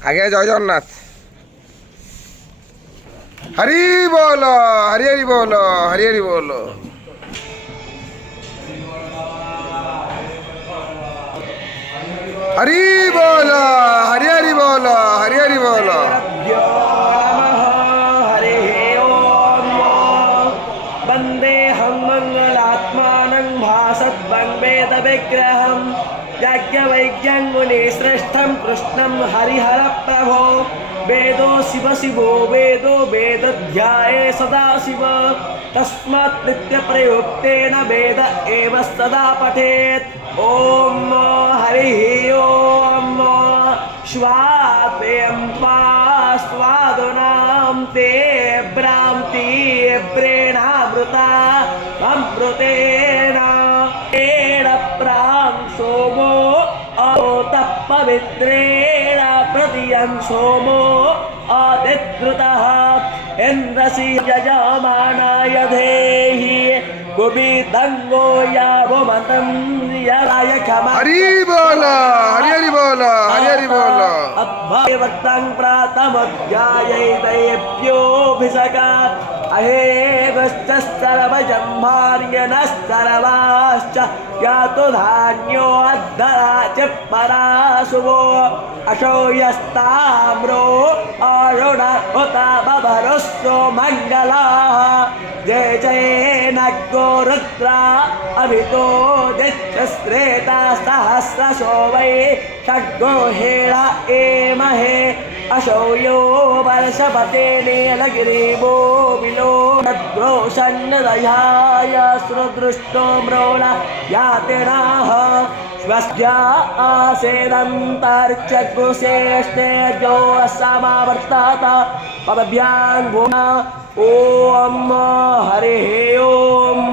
आगे जय जगन्नाथ। हरि बोल हरि हरि बोल हरि हरि बोल। हरि बोल हरि हरि बोल हरि हरि बोल। वंदेहं मंगलात्मानं भासद्वेद विग्रहं याज्ञवल्क्यं मुनिश्रेष्ठं कृष्णं हरिहर प्रभो। वेदो शिव शिवो वेदो वेदध्याये सदा शिव। तस्मात् नित्यप्रयुक्तेन वेद एव सदा पठेत्। ओम हरिः ओम स्वाद्वयं त्वा स्वादुनां ते भ्रान्ति प्रेणामृता अमृतेन एण प्रां सोमो अतः पवित्रेण प्रतियं सोमो आदित्रुतः इन्द्रसी यजमानाय धेहि कुबिदंगो यावमतं याय क्षमा। हरि बोल हरि हरि बोल हरि हरि बोल। अद्भुतं प्रातमध्यायैतेभ्योऽभिषकात् अहेगश्च सर्वजम्भार्यनश्चरवाश्च यातु धान्यो अद्धरा च पराशुवो अशो यस्ताम्रो अरुण उत बभरुस्सो मङ्गलाः। जय जय नग्गो रुद्रा अभितो दिच्छश्रेता सहस्रशो वै षड्गो हेळा एमहे अशो यो वर्षपते नीलगिरिवो विलो नद्रोषन्नदयाय सुदृष्टो म्रोला यातिनाः स्वस्या आसेदन्तर्चगुश्रेष्ठेर्यो समावर्तत पदभ्यां भूमा। ओम हरिः ओम।